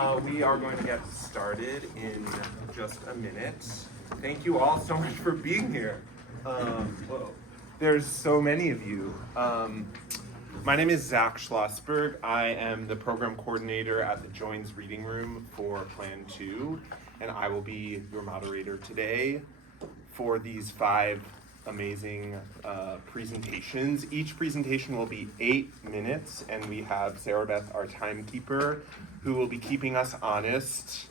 We are going to get started in just a minute. Thank you all so much for being here. Whoa. There's so many of you. My name is Zach Schlossberg. I am the program coordinator at the Joins Reading Room for Plan 2, and I will be your moderator today for these 5 amazing presentations. Each presentation will be 8 minutes, and we have Sarah Beth, our timekeeper, who will be keeping us honest.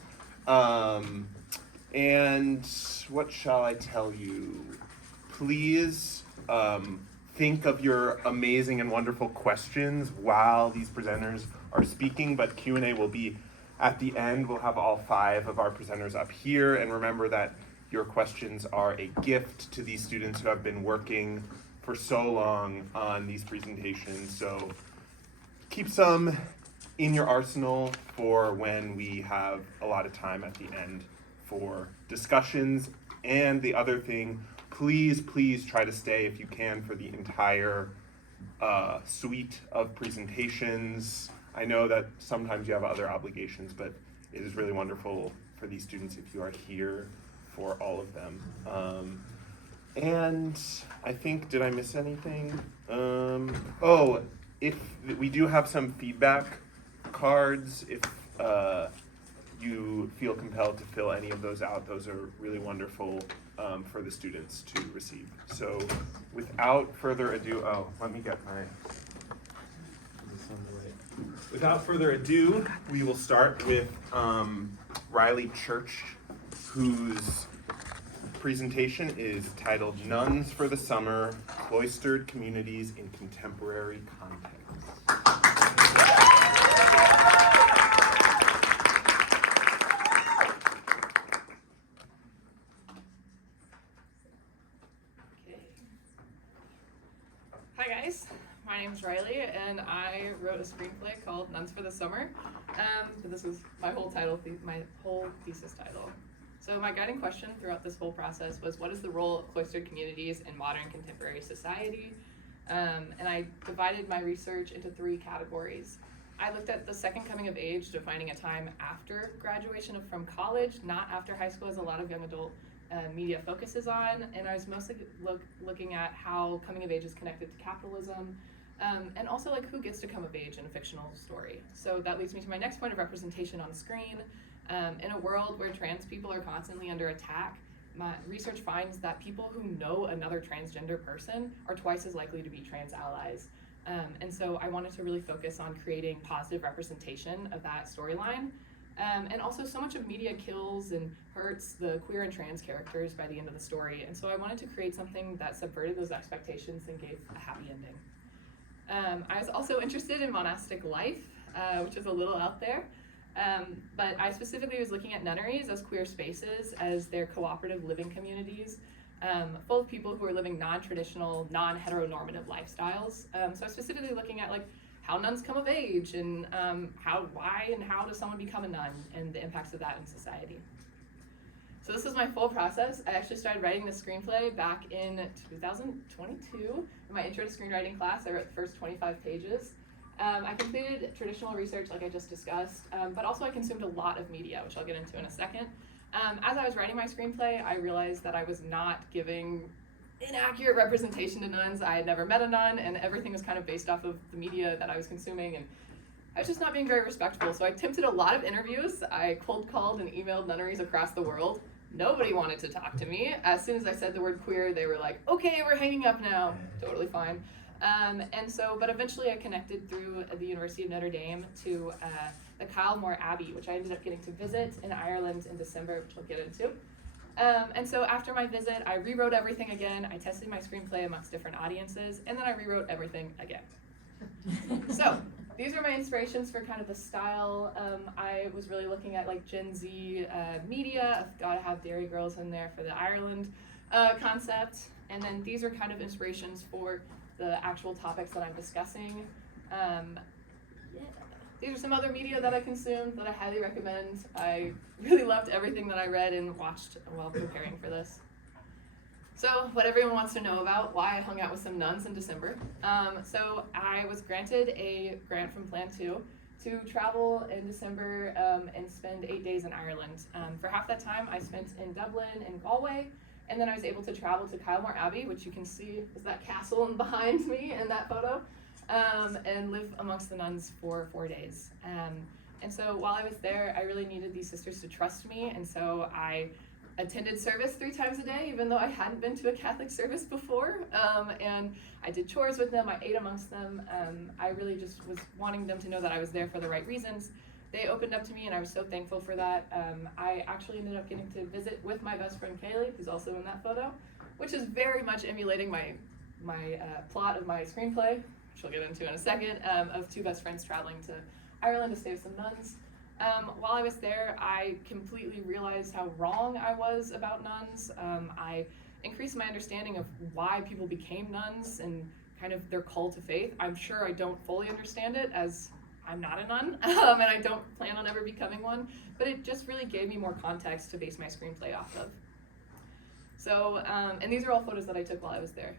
And what shall I tell you? Please think of your amazing and wonderful questions while these presenters are speaking, but Q&A will be at the end. We'll have all 5 of our presenters up here, and remember that your questions are a gift to these students who have been working for so long on these presentations. So keep some in your arsenal for when we have a lot of time at the end for discussions. And the other thing, please try to stay if you can for the entire suite of presentations. I know that sometimes you have other obligations, but it is really wonderful for these students if you are here for all of them. And I think, did I miss anything? If we do have some feedback cards, if you feel compelled to fill any of those out, those are really wonderful for the students to receive. So without further ado, let me get my, without further ado, we will start with Riley Church, whose presentation is titled Nuns for the Summer, Cloistered Communities in Contemporary Context. Hi guys, my name is Riley and I wrote a screenplay called Nuns for the Summer. This is my whole thesis title. So my guiding question throughout this whole process was, what is the role of cloistered communities in modern contemporary society? And I divided my research into 3 categories. I looked at the second coming of age, defining a time after graduation from college, not after high school, as a lot of young adult media focuses on, and I was mostly looking at how coming of age is connected to capitalism, and also like who gets to come of age in a fictional story. So that leads me to my next point of representation on screen. In a world where trans people are constantly under attack, my research finds that people who know another transgender person are twice as likely to be trans allies. And so I wanted to really focus on creating positive representation of that storyline. And also so much of media kills and hurts the queer and trans characters by the end of the story. And so I wanted to create something that subverted those expectations and gave a happy ending. I was also interested in monastic life, which is a little out there. But I specifically was looking at nunneries as queer spaces, as their cooperative living communities, full of people who are living non-traditional, non-heteronormative lifestyles. So I was specifically looking at like how nuns come of age and why and how does someone become a nun and the impacts of that in society. So this is my full process. I actually started writing the screenplay back in 2022. In my intro to screenwriting class, I wrote the first 25 pages. I completed traditional research like I just discussed, but also I consumed a lot of media, which I'll get into in a second. As I was writing my screenplay, I realized that I was not giving inaccurate representation to nuns. I had never met a nun, and everything was kind of based off of the media that I was consuming, and I was just not being very respectful. So I attempted a lot of interviews. I cold called and emailed nunneries across the world. Nobody wanted to talk to me. As soon as I said the word queer, they were like, okay, we're hanging up now. Totally fine. But eventually I connected through the University of Notre Dame to the Kyle Moore Abbey, which I ended up getting to visit in Ireland in December, which I'll get into. And so after my visit, I rewrote everything again. I tested my screenplay amongst different audiences, and then I rewrote everything again. So these are my inspirations for kind of the style. I was really looking at like Gen Z media. I've got to have Dairy Girls in there for the Ireland concept. And then these are kind of inspirations for the actual topics that I'm discussing. These are some other media that I consumed that I highly recommend. I really loved everything that I read and watched while preparing for this. So what everyone wants to know about, why I hung out with some nuns in December. So I was granted a grant from Plan 2 to travel in December and spend 8 days in Ireland. For half that time, I spent in Dublin and Galway, and then I was able to travel to Kylemore Abbey, which you can see is that castle behind me in that photo, and live amongst the nuns for 4 days. And so while I was there, I really needed these sisters to trust me, and so I attended service 3 times a day, even though I hadn't been to a Catholic service before, and I did chores with them, I ate amongst them. I really just was wanting them to know that I was there for the right reasons. They opened up to me, and I was so thankful for that. I actually ended up getting to visit with my best friend Kaylee, who's also in that photo, which is very much emulating my plot of my screenplay, which I'll get into in a second, of 2 best friends traveling to Ireland to stay with some nuns. While I was there, I completely realized how wrong I was about nuns. I increased my understanding of why people became nuns and kind of their call to faith. I'm sure I don't fully understand it, as I'm not a nun, and I don't plan on ever becoming one, but it just really gave me more context to base my screenplay off of. So, and these are all photos that I took while I was there.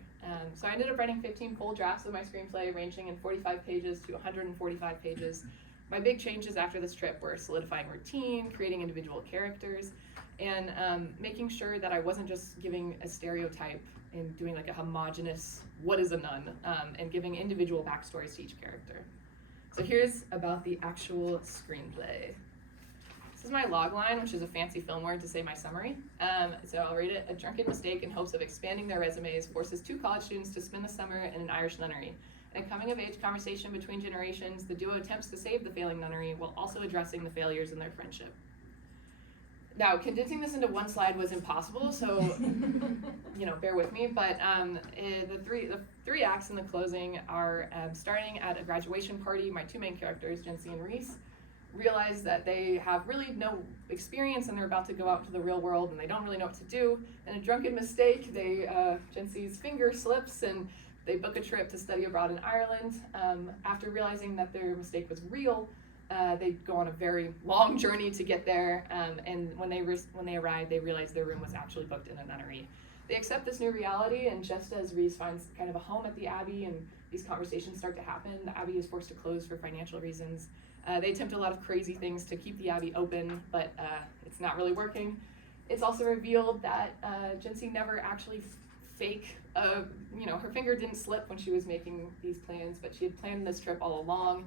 So I ended up writing 15 full drafts of my screenplay, ranging in 45 pages to 145 pages. My big changes after this trip were solidifying routine, creating individual characters, and making sure that I wasn't just giving a stereotype and doing like a homogenous, what is a nun, and giving individual backstories to each character. So here's about the actual screenplay. This is my log line, which is a fancy film word to say my summary. So I'll read it. A drunken mistake in hopes of expanding their resumes forces 2 college students to spend the summer in an Irish nunnery. In a coming-of-age conversation between generations, the duo attempts to save the failing nunnery while also addressing the failures in their friendship. Now, condensing this into 1 slide was impossible, so bear with me. But the three acts in the closing are starting at a graduation party. My 2 main characters, Jency and Reese, realize that they have really no experience and they're about to go out into the real world and they don't really know what to do. In a drunken mistake, Jency's finger slips and they book a trip to study abroad in Ireland. After realizing that their mistake was real, they go on a very long journey to get there, and when they arrive, they realize their room was actually booked in a nunnery. They accept this new reality, and just as Reese finds kind of a home at the Abbey and these conversations start to happen, the Abbey is forced to close for financial reasons. They attempt a lot of crazy things to keep the Abbey open, but it's not really working. It's also revealed that Jency never actually her finger didn't slip when she was making these plans, but she had planned this trip all along,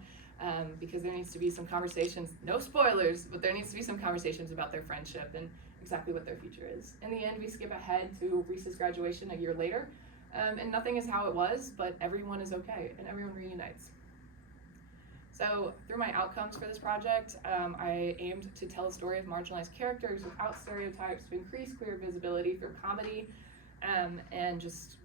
because there needs to be some conversations, no spoilers, but there needs to be some conversations about their friendship and exactly what their future is. In the end, we skip ahead to Reese's graduation a year later, and nothing is how it was, but everyone is okay, and everyone reunites. So through my outcomes for this project, I aimed to tell a story of marginalized characters without stereotypes to increase queer visibility through comedy, and just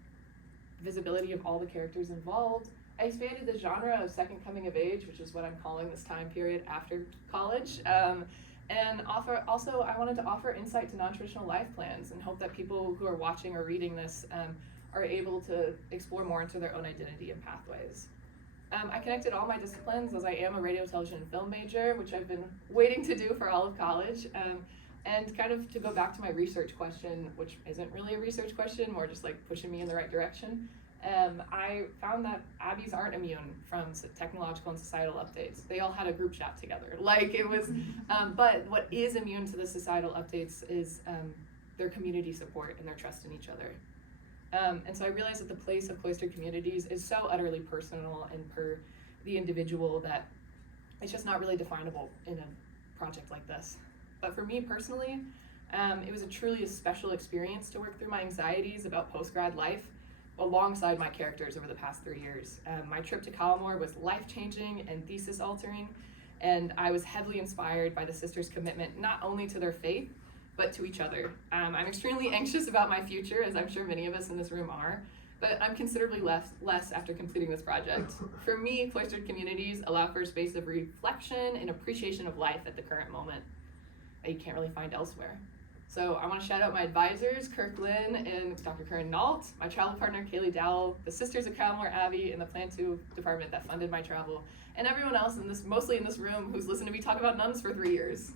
visibility of all the characters involved. I expanded the genre of second coming of age, which is what I'm calling this time period after college, and I wanted to offer insight to non-traditional life plans and hope that people who are watching or reading this are able to explore more into their own identity and pathways. I connected all my disciplines, as I am a radio, television, and film major, which I've been waiting to do for all of college. And kind of to go back to my research question, which isn't really a research question, more just like pushing me in the right direction. I found that Abbeys aren't immune from technological and societal updates. They all had a group chat together. But what is immune to the societal updates is their community support and their trust in each other. And so I realized that the place of cloistered communities is so utterly personal and per the individual that it's just not really definable in a project like this. But for me personally, it was a truly special experience to work through my anxieties about post-grad life alongside my characters over the past 3 years. My trip to Kylemore was life-changing and thesis-altering, and I was heavily inspired by the sisters' commitment not only to their faith, but to each other. I'm extremely anxious about my future, as I'm sure many of us in this room are, but I'm considerably less after completing this project. For me, cloistered communities allow for a space of reflection and appreciation of life at the current moment that you can't really find elsewhere. So I want to shout out my advisors, Kirk Lynn and Dr. Curran Nault, my travel partner, Kaylee Dowell, the Sisters of Kylemore Abbey, and the Plan 2 department that funded my travel, and everyone else mostly in this room, who's listened to me talk about nuns for 3 years.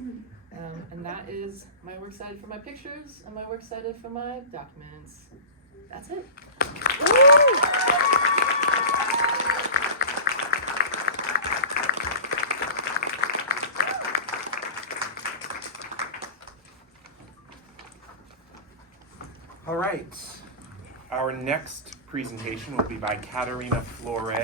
And that is my works cited for my pictures and my works cited for my documents. That's it. All right. Our next presentation will be by Katerina Flore.